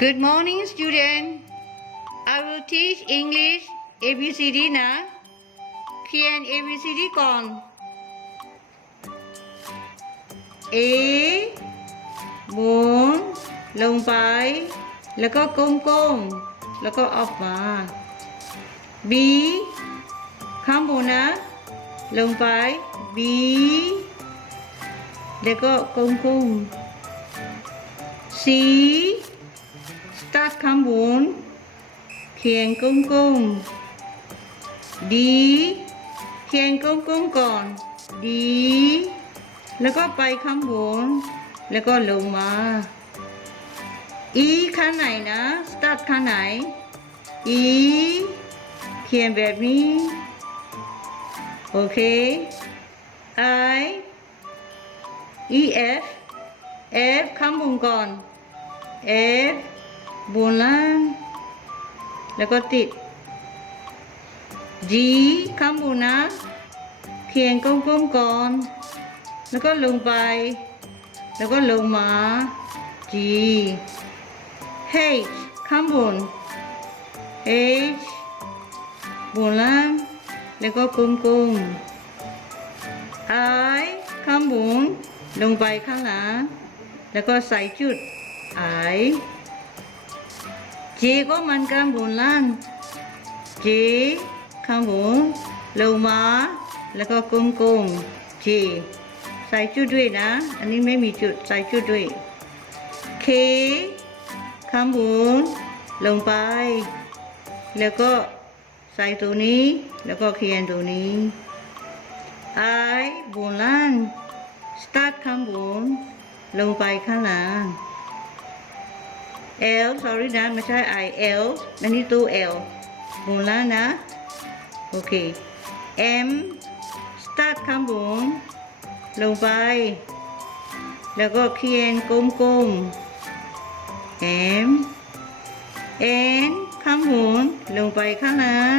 Good morning, student. I will teach English ABCD นะเขียน ABCD ก่อน A หมุนลงไปแล้วก็ก้มๆแล้วก็ออกมา B ข้างบนนะลงไป B แล้วก็ก้มๆ C start ข้างบนเขียนก้มๆ D เขียนก้มๆก่อน D แล้วก็ไปข้างบนแล้วก็ลงมา E ข้างไหนนะ start ข้างไหน E เขียนแบบนี้ โอเค I E F F ข้างบนก่อน F บนล่าง แล้วก็ติด G ข้างบนนะเขียนก้มๆก่อน แล้วก็ลงไป แล้วก็ลงมา G H ข้างบน H บนล่างแล้วก็ก้มๆ I ข้างบนลงไปข้างหลังแล้วก็ใส่จุด I J ก็เหมันกันบนล่าง J ข้างบนลงมาแล้วก็ก้มๆ J ใส่จุดด้วยนะ อันนี้ไม่มีจุดใส่จุดด้วย K ข้างบนลงไป แล้วก็ใส่ตัวนี้ แล้วก็เขียนตัวนี้ I บนล่าง start ข้างบนลงไปข้างหลัง L sorry นะไม่ใช่ I L อันนี้ตัว L บนล่างนะ โอเค M start ข้างบนลงไป แล้วก็เขียนกลมๆ M N ข้างบนลงไปข้างหลัง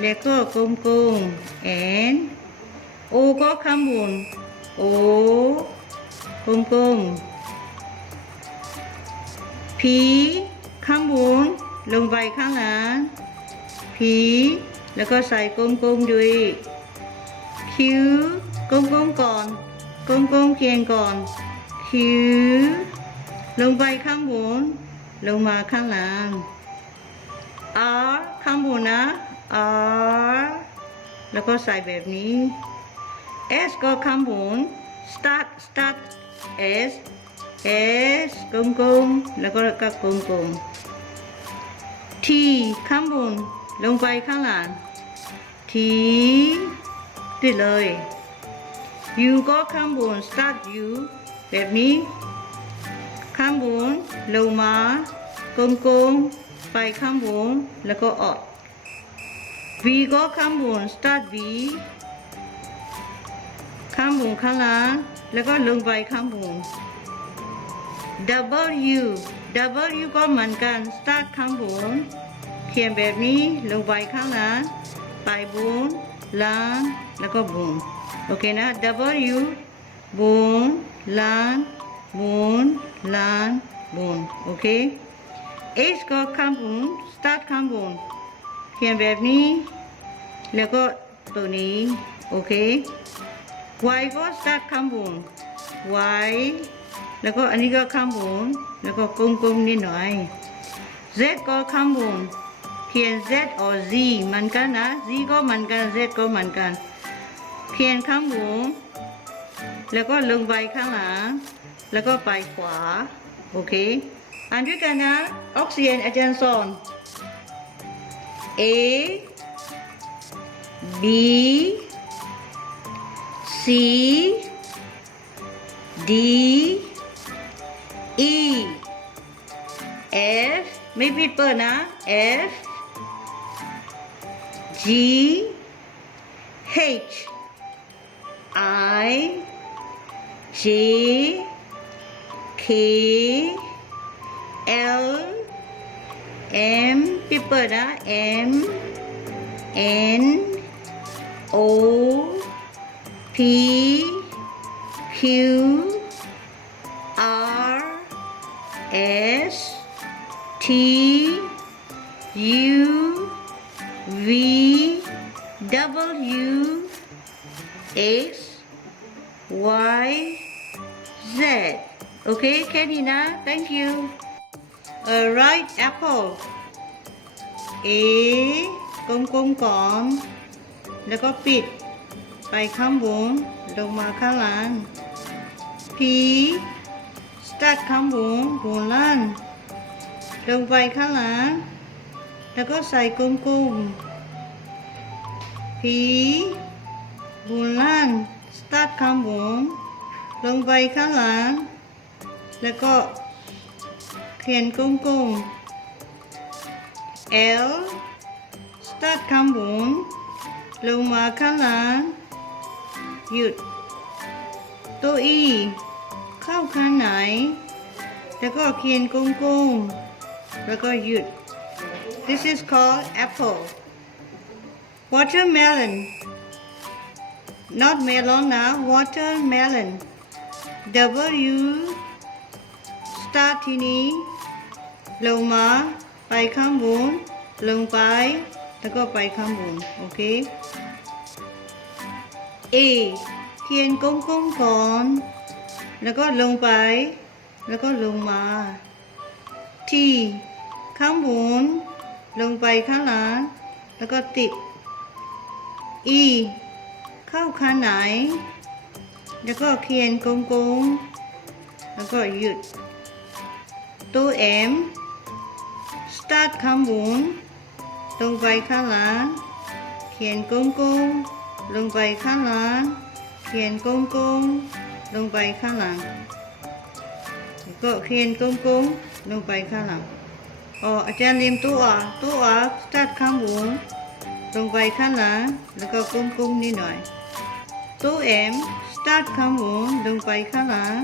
แล้วก็กลมๆ N O ก็ข้างบน O กลมๆ P ข้างบนลงไปข้างหลัง P แล้วก็ใส่กลมๆด้วย Q กลมๆก่อนกลมๆเขียนก่อน Q ลงไปข้างบนลงมาข้างหลัง R ข้างบนนะ R แล้วก็ใส่แบบนี้ S ก็ข้างบน start start S S กลมๆแล้วก็ก็กลมๆ T ข้างบนลงไปข้างหลัง T ติดเลย U ก็ข้างบน start U แบบนี้ ข้างบนลงมากลมๆไปข้างบนแล้วก็ออก V ก็ข้างบน start V ข้างบนข้างล่างแล้วก็ลงไปข้างบน W W ก็เหมือนกัน start ข้างบน เขียนแบบนี้ลงไปข้างล่างไปบนล่างแล้วก็บนโอเคนะ W บนล่างบนล่างบนโอเค H ก็ข้างบน start ข้างบน เขียนแบบนี้ แล้วก็ตัวนี้โอเค Y ก็ start ข้างบน Y แล้วก็อันนี้ก็ข้างบนแล้วก็กลมๆนิดหน่อย Z ก็ข้างบนเขียน Z or Z เหมือนกันนะ Z ก็มือนกัน Z ก็มือนกัน เขียนข้างบนแล้วก็ลงไปข้างหลัง แล้วก็ไปขวา โอเค อ่านด้วยกันนะ ออกเสียงอาจารย์สอน A B C D F ไม่ผิดเปิดนะ F G H I J K L M ปิดเปิดนะ M N O P Q R S T U V W X Y Z โอเคแค่นี้นะ thank you a right apple A กลมๆก่อนแล้วก็ปิด ไปข้างบนลงมาข้างล่าง P start ข้างบนบนล่าง ลงไปข้างหลัง แล้วก็ใส่กลมๆ P บนล่าง start ข้างบนลงไปข้างหลัง แล้วก็เขียนกลมๆ L start ข้างบนลงมาข้างหลัง หยุดตัว E เข้าข้างไหน แล้วก็เขียนกลมๆ แล้วก็ยุด This is called apple watermelon not melon นะ watermelon W start ที่นี้ลงมาไปข้างบนลงไป แล้วก็ไปข้างบนโอเค A เขียนกลมๆก่อน แล้วก็ลงไป แล้วก็ลงมา T ข้างบนลงไปข้างหลังแล้วก็ติด E เข้าข้างไหน แล้วก็เขียนกลมๆ แล้วก็หยุด ตัว M start ข้างบนลงไปข้างหลังเขียนกลมๆ ลงไปข้างหลังเขียนกลมๆ ลงไปข้างหลังแล้วก็เขียนกลมๆ ลงไปข้างหลังอ๋ออาจารย์เรียมตัวอะตัวอะ start ข้างบนลงไปข้างหลังแล้วก็กลมๆนิดหน่อยตัว M start ข้างบนลงไปข้างหลัง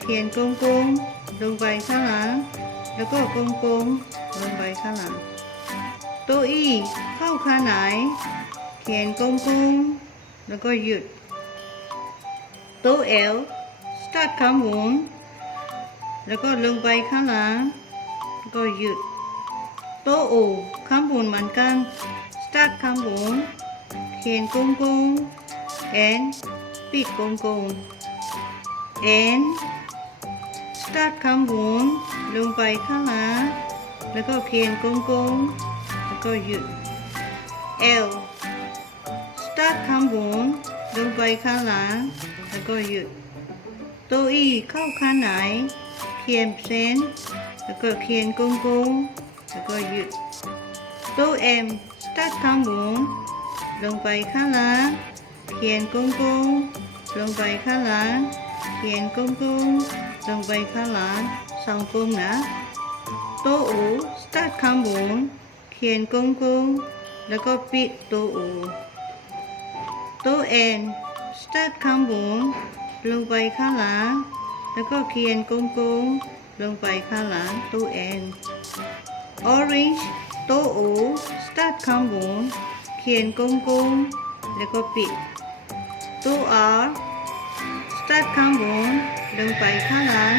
เขียนกลมๆลงไปข้างหลังแล้วก็กลมๆลงไปข้างหลังตัว E เข้าข้างไหน เขียนกลมๆแล้วก็หยุดตัว L start ข้างบน แล้วก็ลงไปข้างหลัง ก็หยุดโตัว O ข้างบนเหมือนกัน start ข้างบนเขียนกลมๆ N ปิดกลมๆ N start ข้างบนลงไปข้างหลัง แล้วก็เขียนกลมๆแล้วก็หยุด L start ข้างบนลงไปข้างหลัง แล้วก็หยุดตัว E เข้าข้างไหน เขียนเส้น แล้วก็เขียนกลมๆแล้วก็หยุดตัว M start ข้างบนลงไปข้างหลังเขียนกลมๆลงไปข้างหลังเขียนกลมๆลงไปข้างหลังสองกลมนะตัวอู start ข้างบนเขียนกลมๆแล้วก็ปิดตัวอูตัว N start ข้างบนลงไปข้างหลัง แล้วก็เขียนกลมๆลงไปข้างหลังตัว N Orange ตัวอู start ข้างบนเขียนกลมๆแล้วก็ปิดตัว R start ข้างบนลงไปข้างหลัง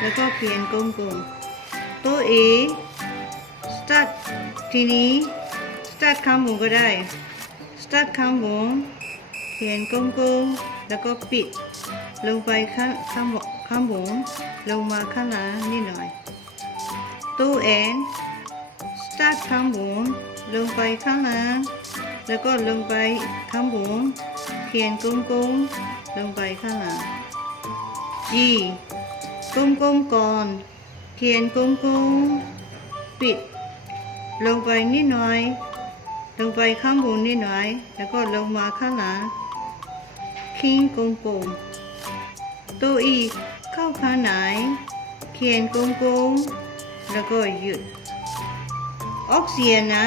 แล้วก็เขียนกลมๆตัว A start ทีนี้ start ข้างบนก็ได้ start ข้างบนเขียนกลมๆแล้วก็ปิดลงไปข้างข้างบน ข้างบนลงมาข้างหลังนิดหน่อยตัว N start ข้างบนลงไปข้างหลังแล้วก็ลงไปข้างบนเขียนกลมๆลงไปข้างหลัง G กลมๆก่อนเขียนกลมๆปิด ลงไปนิดหน่อย ลงไปข้างบนนิดหน่อย แล้วก็ลงมาข้างหลังคิงกลมๆตัวอีก เข้าข้างไหนเขียนกลมๆแล้วก็หยุดออกเสียงนะ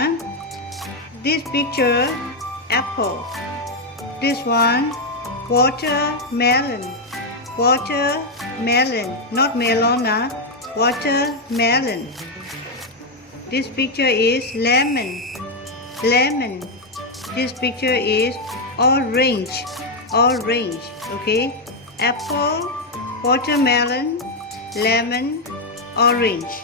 this picture apple this one watermelon watermelon not melon นะ watermelon this picture is lemon lemon this picture is orange orange okay apple watermelon lemon orange